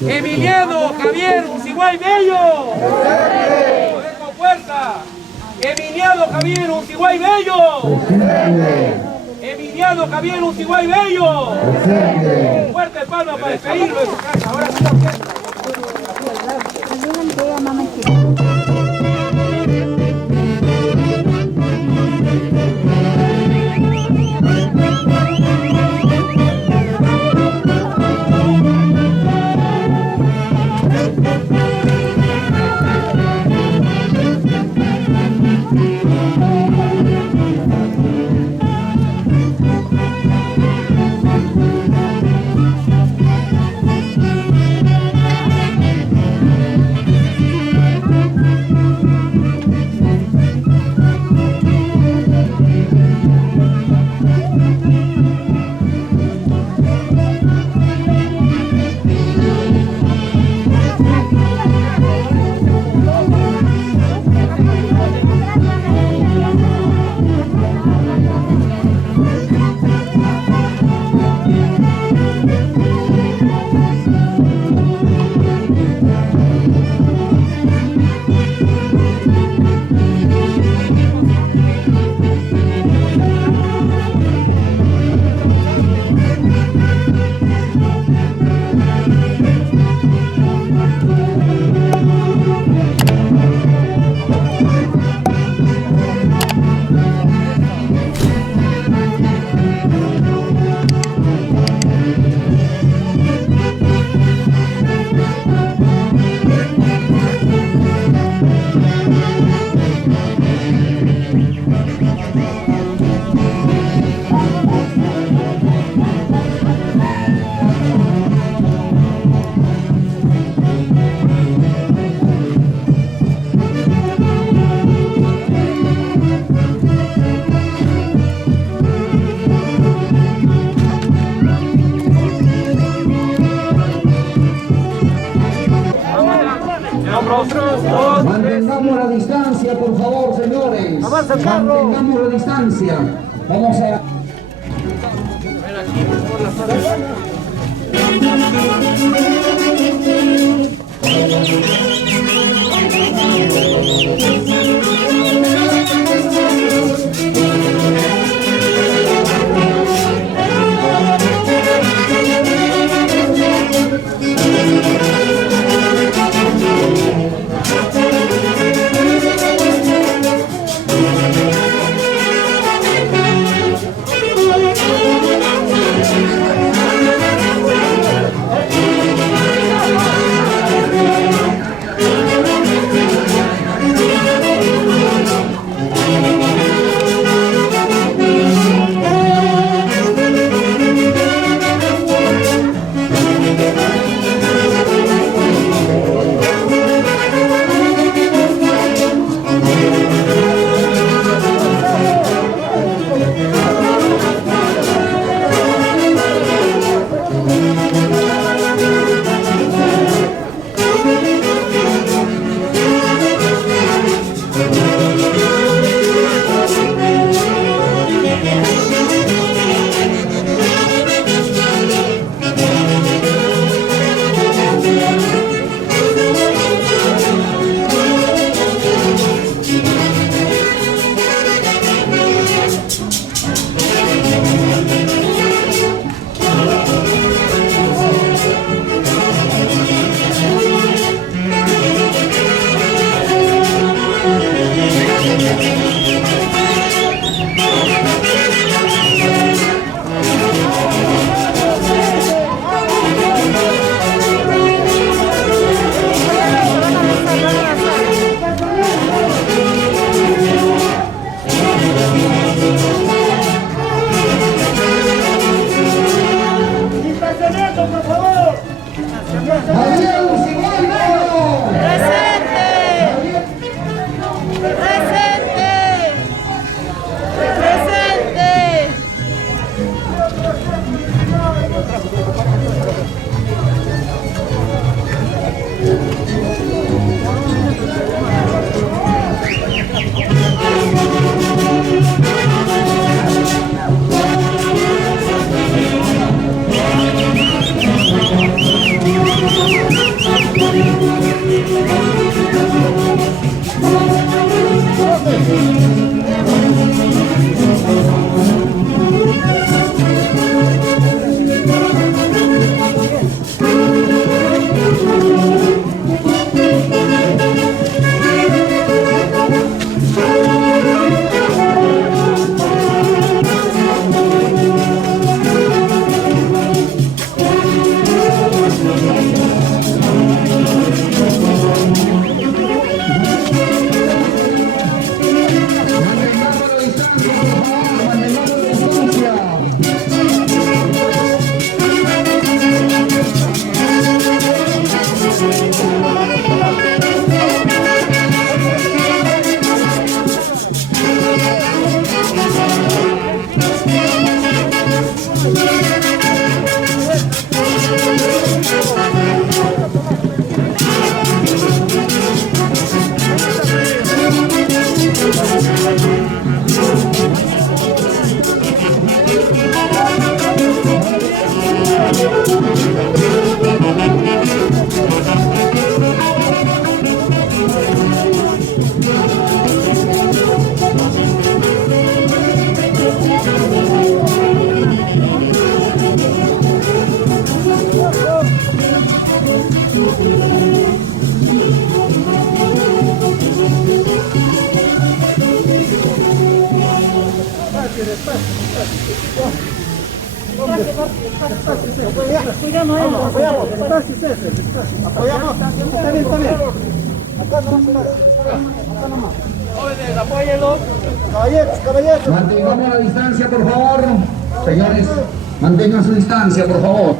Emiliano Javier Uciguay Bello. Con fuerza. Emiliano Javier Uciguay Bello. Emiliano Javier Uciguay Bello. Fuerte palma para despedirlo de su casa. Ahora sí la orquesta. Mantengamos la distancia, por favor, señores. Mantengamos la distancia. Vamos a... Apoyamos. Está bien. Acá nomás. Jóvenes, apóyenlo. Caballeros. Mantengamos la distancia, por favor. Señores, mantengan su distancia, por favor.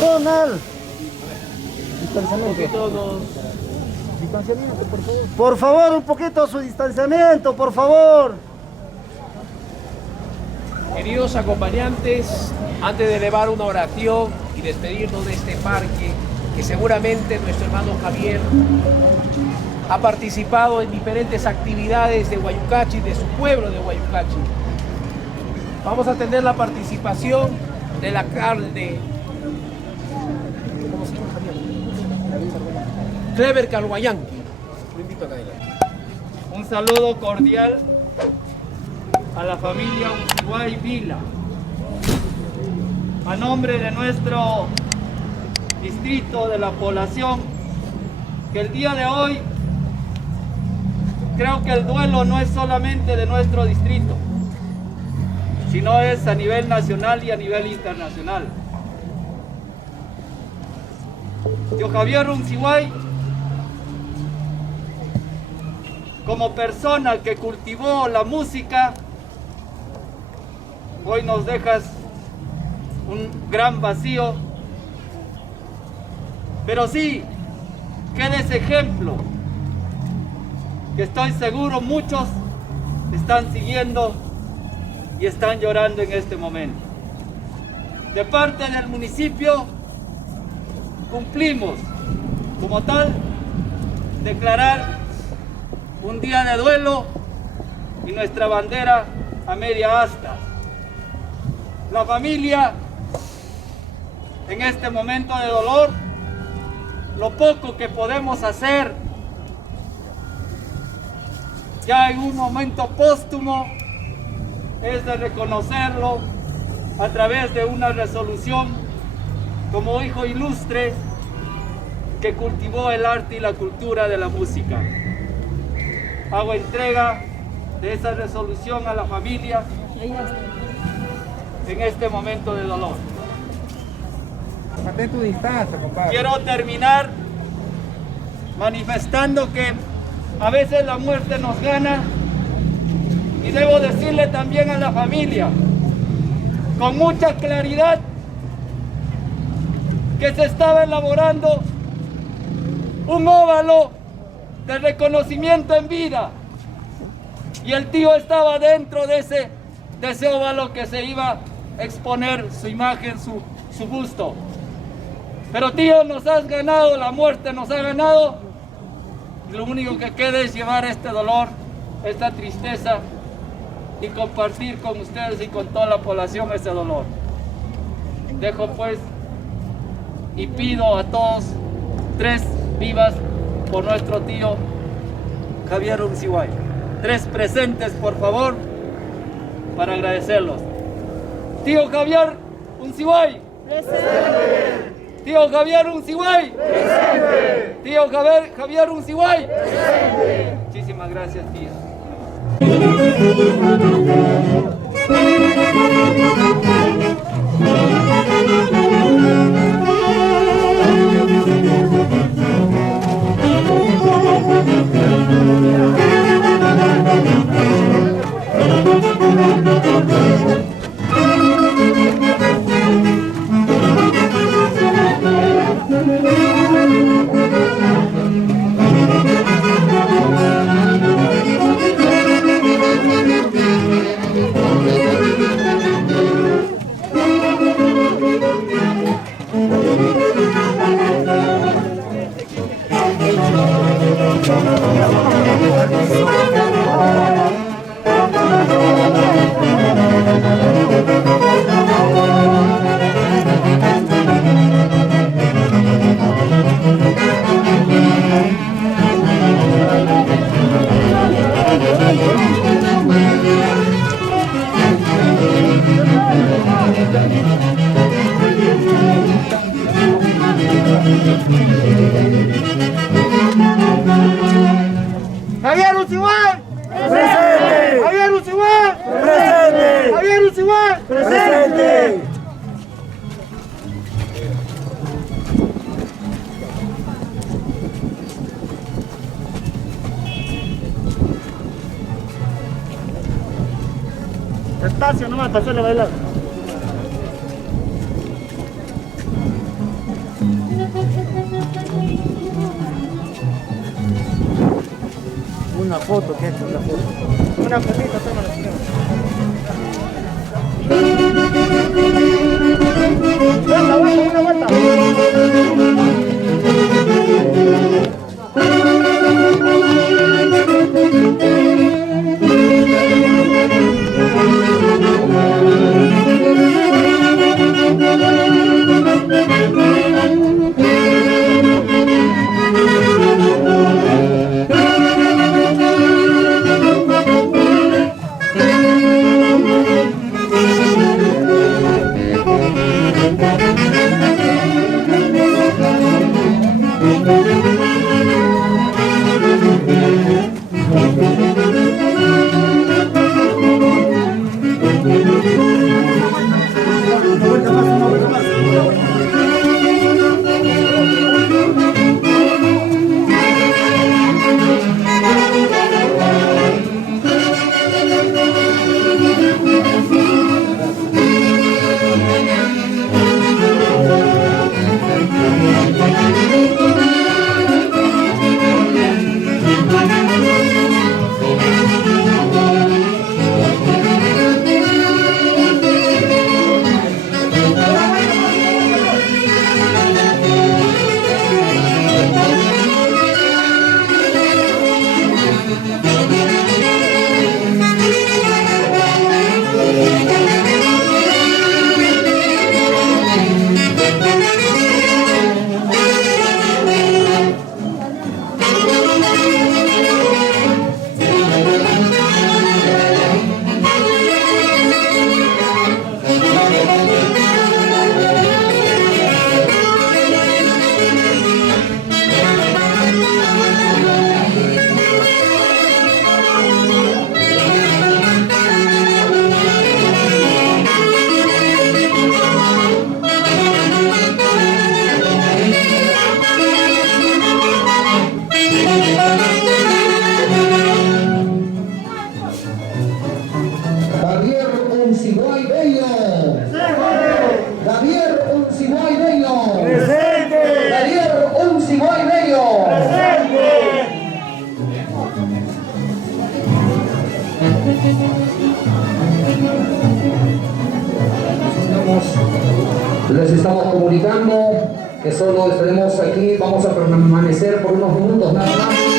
Ronald. Distanciamiento, por favor. Por favor, un poquito su distanciamiento, por favor. Queridos acompañantes, antes de elevar una oración y despedirnos de este parque, que seguramente nuestro hermano Javier ha participado en diferentes actividades de Huayucachi, de su pueblo de Huayucachi, vamos a tener la participación del alcalde, ¿cómo se llama, Javier? Clever Calhuayán. Lo invito acá adelante. Un saludo cordial a la familia Unciguay Vila. A nombre de nuestro distrito, de la población, que el día de hoy creo que el duelo no es solamente de nuestro distrito, sino es a nivel nacional y a nivel internacional. Tío Javier Unciguay, como persona que cultivó la música, hoy nos dejas un gran vacío, pero sí queda ese ejemplo que estoy seguro muchos están siguiendo y están llorando en este momento. De parte del municipio cumplimos como tal declarar un día de duelo y nuestra bandera a media asta. La familia en este momento de dolor, lo poco que podemos hacer ya en un momento póstumo es de reconocerlo a través de una resolución como hijo ilustre que cultivó el arte y la cultura de la música. Hago entrega de esa resolución a la familia en este momento de dolor. Mantén tu distancia, compadre. Quiero terminar manifestando que a veces la muerte nos gana, y debo decirle también a la familia con mucha claridad que se estaba elaborando un óvalo de reconocimiento en vida, y el tío estaba dentro de ese óvalo que se iba a exponer su imagen, su busto. Pero tío, nos has ganado, la muerte nos ha ganado, y lo único que queda es llevar este dolor, esta tristeza, y compartir con ustedes y con toda la población ese dolor. Dejo pues y pido a todos 3 vivas por nuestro tío Javier Unciguay. 3 presentes, por favor, para agradecerlos. Tío Javier Unciguay. Presente. Tío Javier Unciguay. Presente. Tío Javier Unciguay. Presente. Muchísimas gracias, tío. Javier Unciguay. Presente. Javier Unciguay. Presente. Javier Unciguay. Presente. Despacio nomás para hacerle bailar. Una foto, ¿qué es una foto? Una fotito, toma la señora. Vuelta, vuelta, una vuelta. Javier Unciguay Bello. Javier Unciguay Bello. Presente. Javier Unciguay Bello. Presente. Les estamos comunicando que solo estaremos aquí, vamos a permanecer por unos minutos nada más.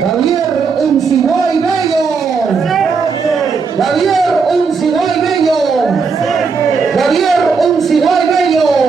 Javier Unciguay Bello. Javier Unciguay Bello. Javier Unciguay Bello.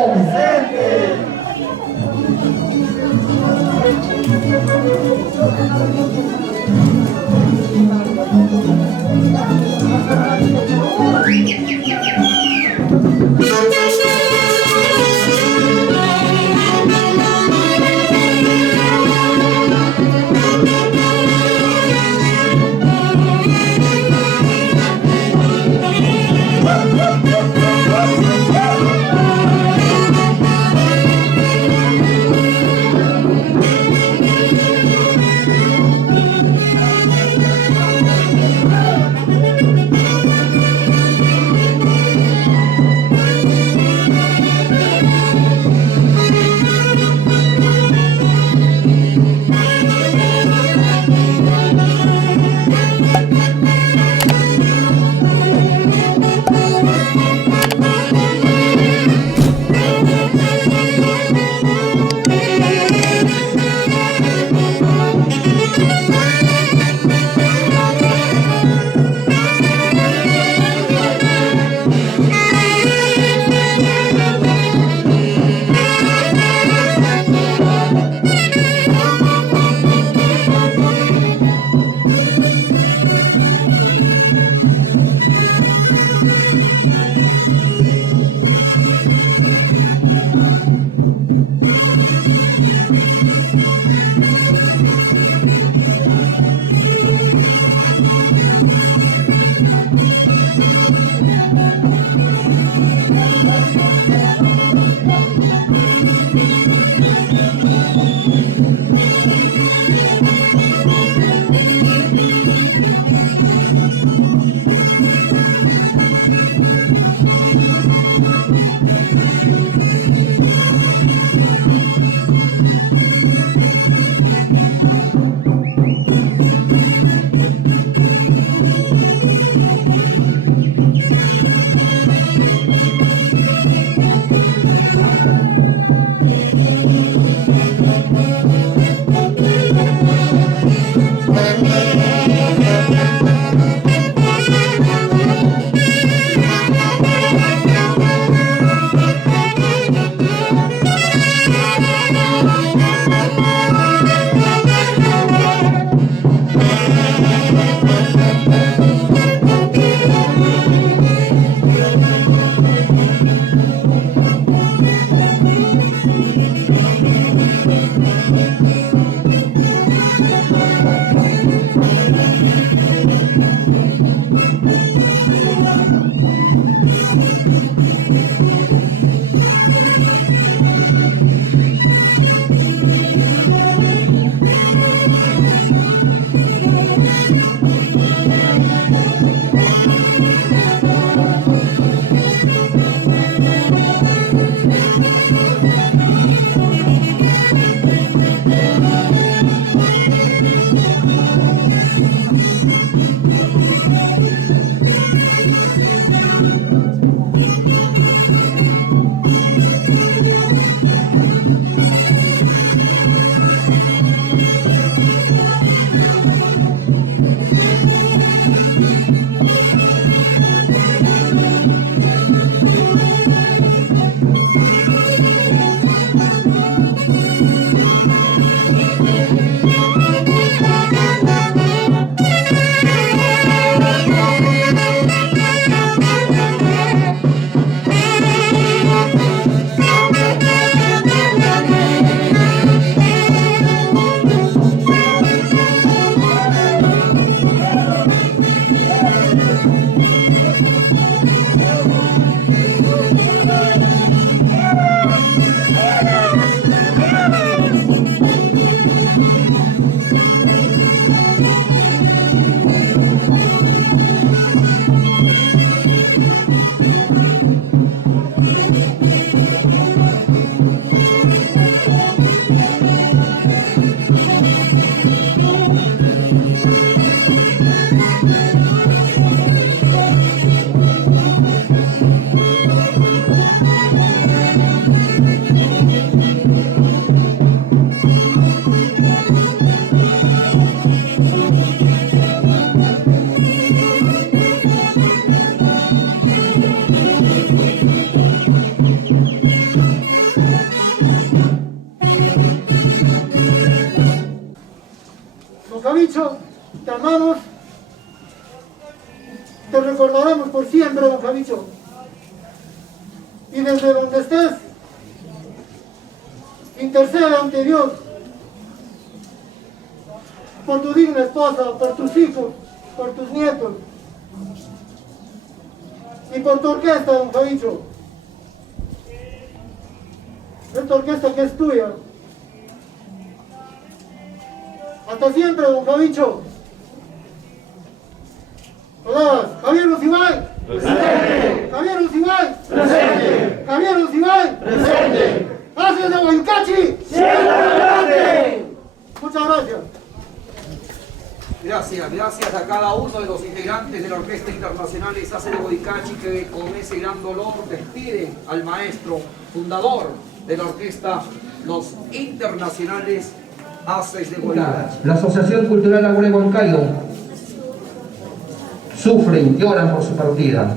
Javicho, te amamos, te recordaremos por siempre, don Javicho. Y desde donde estés, intercede ante Dios por tu digna esposa, por tus hijos, por tus nietos y por tu orquesta, don Javicho. Esta orquesta que es tuya. Hasta siempre, don Javicho. Hola, Javier Lucibay. Presente. Javier Lucibay. Presente. Javier Lucibay. Presente. Gracias de Huaycachi. ¡Siempre adelante! Muchas gracias. Gracias a cada uno de los integrantes de la Orquesta Internacional de Haces de Huaycachi, que con ese gran dolor despiden al maestro fundador de la orquesta Los Internacionales Haces de Huaycachi. La Asociación Cultural Agua de Huancayo sufren, lloran por su partida.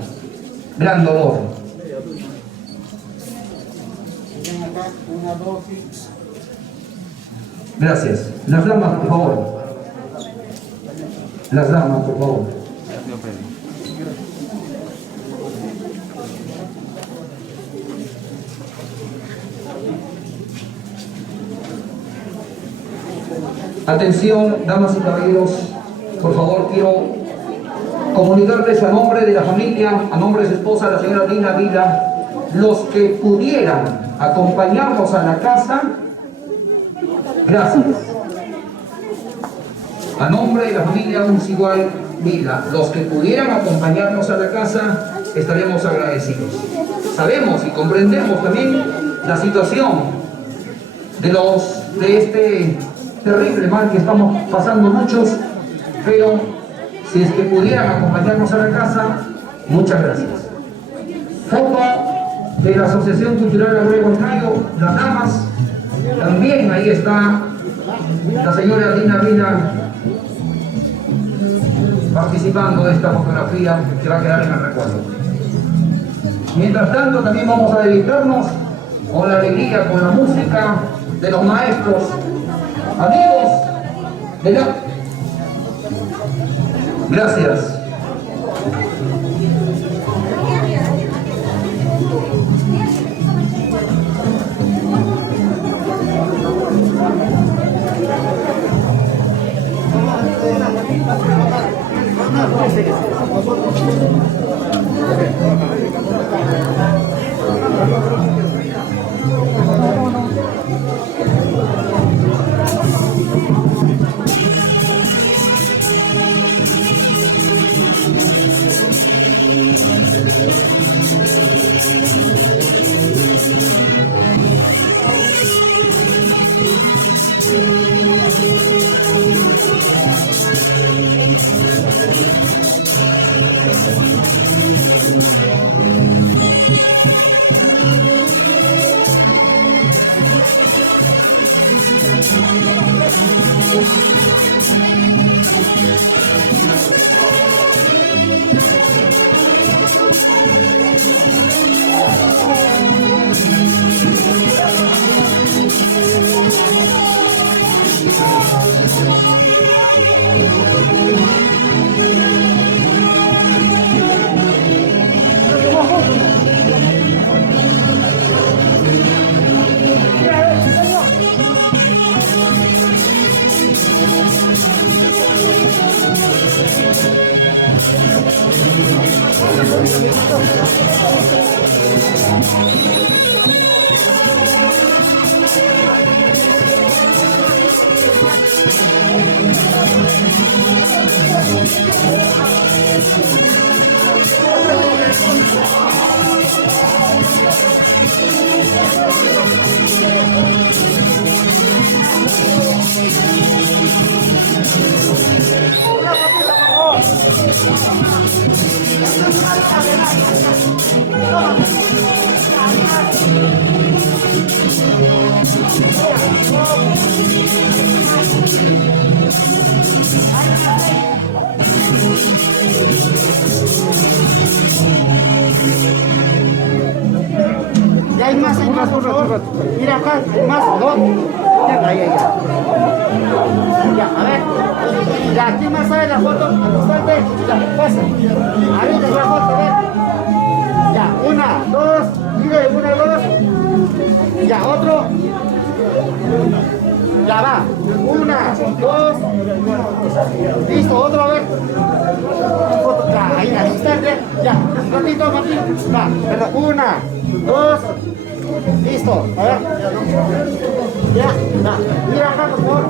Gran dolor. Gracias. Las damas, por favor. Las damas, por favor. Atención, damas y caballeros, por favor, quiero comunicarles a nombre de la familia, a nombre de su esposa, la señora Dina Vila, los que pudieran acompañarnos a la casa. Gracias. A nombre de la familia Unciguay Vila, los que pudieran acompañarnos a la casa, estaremos agradecidos. Sabemos y comprendemos también la situación de este terrible mal que estamos pasando muchos, pero si es que pudieran acompañarnos a la casa, muchas gracias. Foto de la Asociación Cultural Agua de Huancayo, las damas, también ahí está la señora Dina Vila participando de esta fotografía que va a quedar en el recuerdo. Mientras tanto, también vamos a deleitarnos con la alegría, con la música de los maestros, amigos de la... Gracias. Ya hay más, por favor. Mira acá, más, dos. Ya, ya. Ya, a ver. Ya, aquí más sabe la foto. Ya, pasa. Ahorita la foto, a ver. Ya, una, dos. Mire, una, dos. Ya, otro. Ya va. Una, dos. Listo, otro, a ver. Ya, ahí, al instante. Ya, un ratito, Martín. Va, perdón. Una, dos. Listo, a ver. Ya, ya. Mira acá, por favor.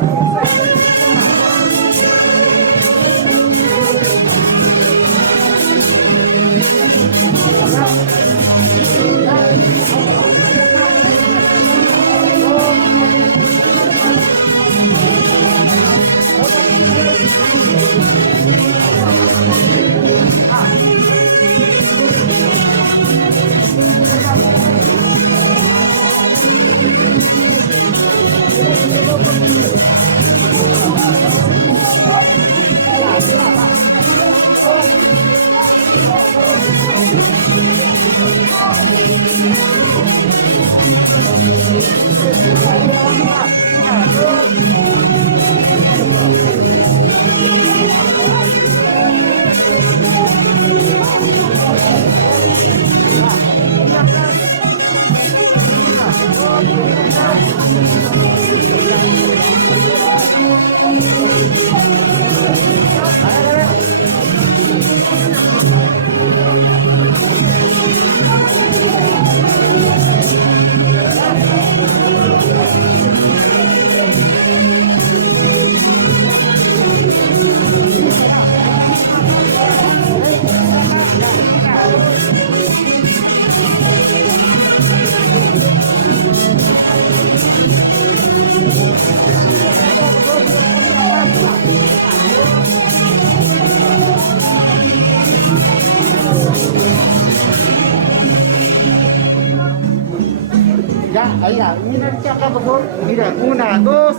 Ya, ahí ya. Mira acá, por favor. Mira, una, dos.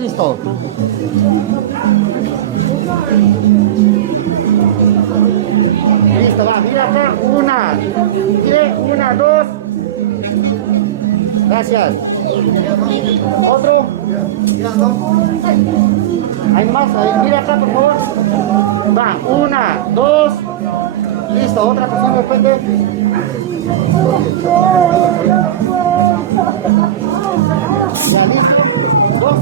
Listo. Listo, va. Mira acá. Una. Mire, una, dos. Gracias. Otro. Hay más. Ahí. Mira acá, por favor. Va. Una, dos. Listo. Otra persona depende. Ya listo. Dos.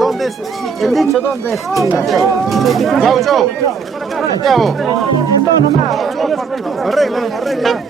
¿Dónde es? El dicho, ¿dónde es? Chao, chao. Santiago. Arregla.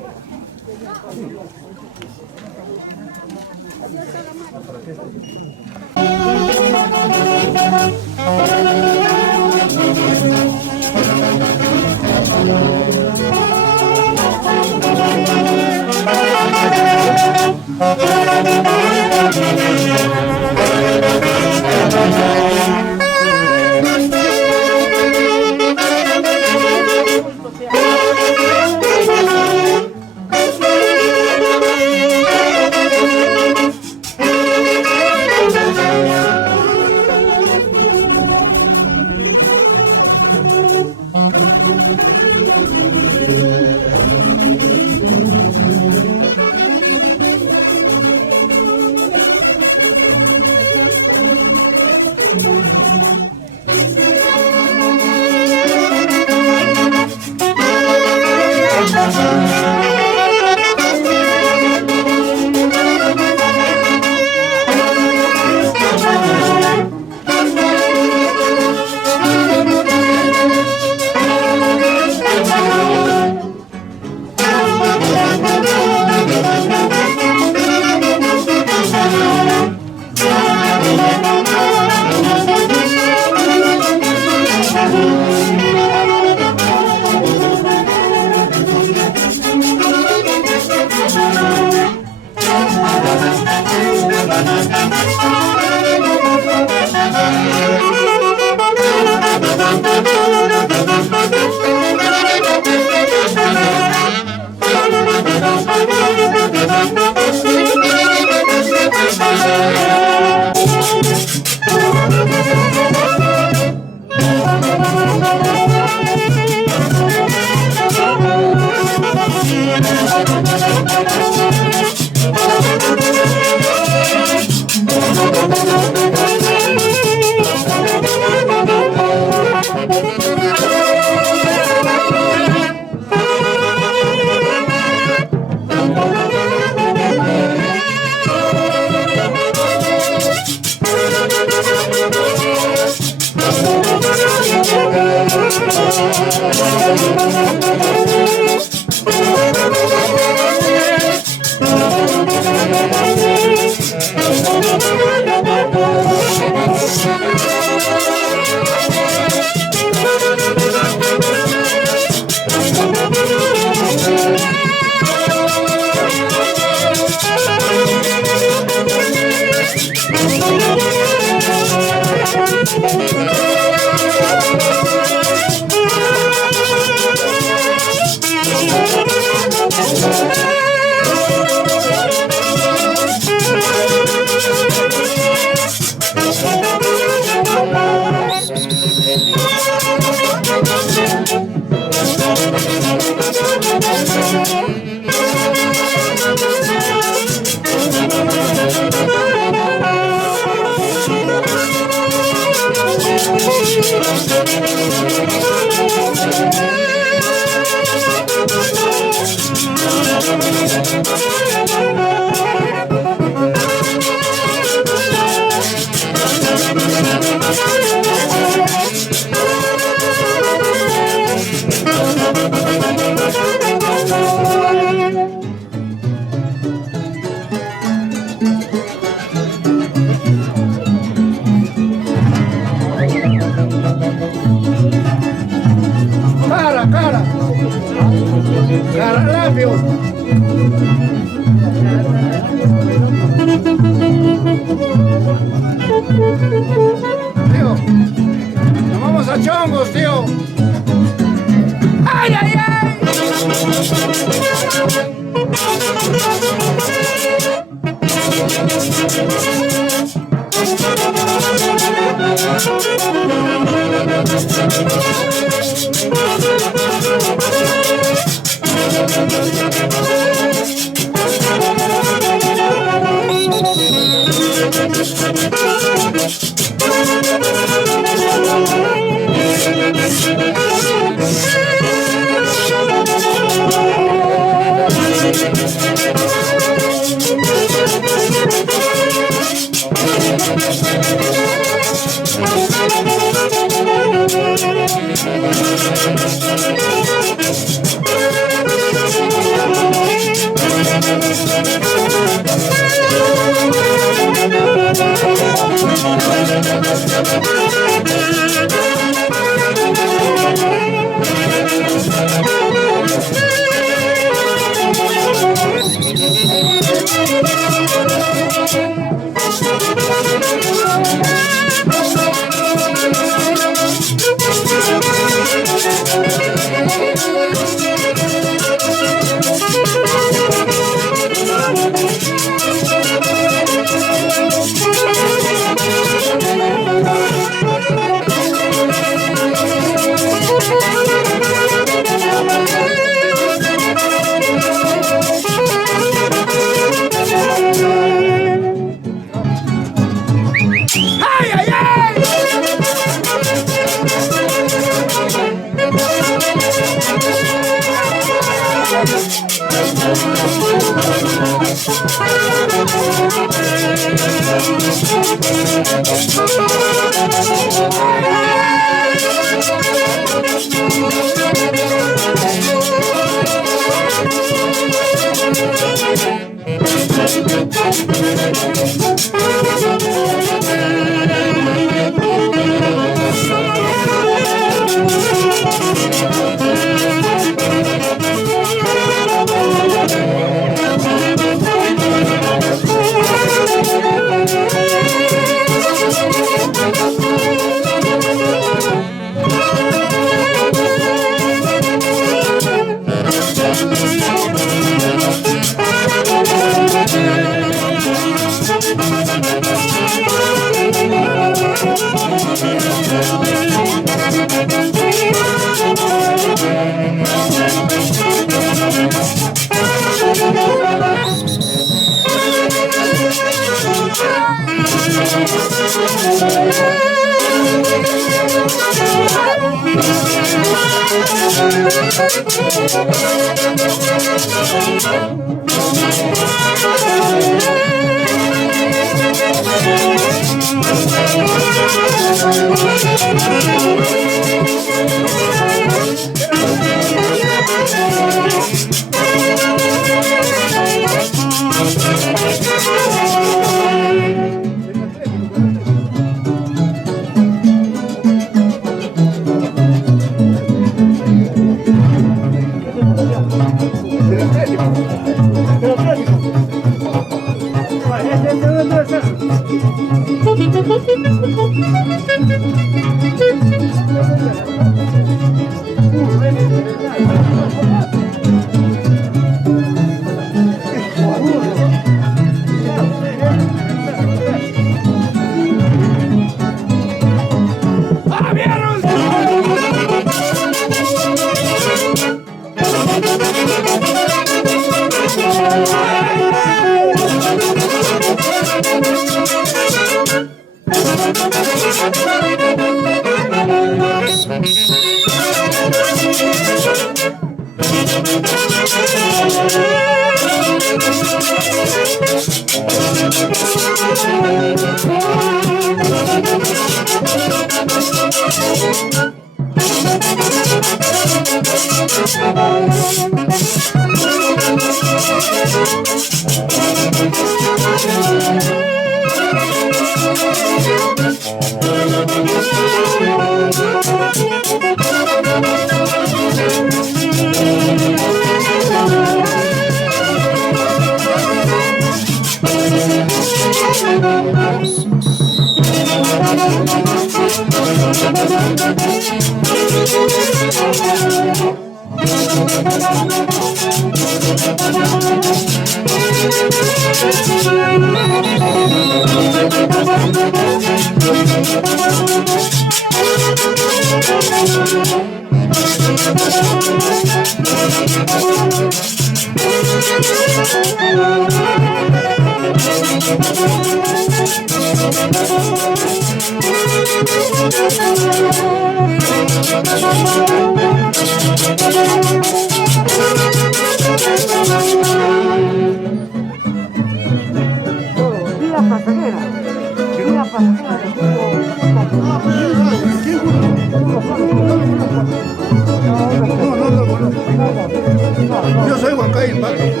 Yo soy Huancay, Paco.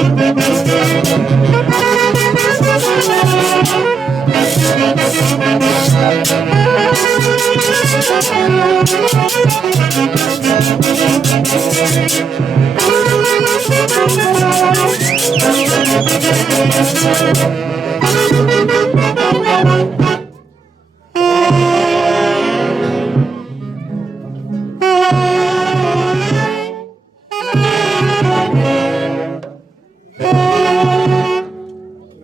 Thank you.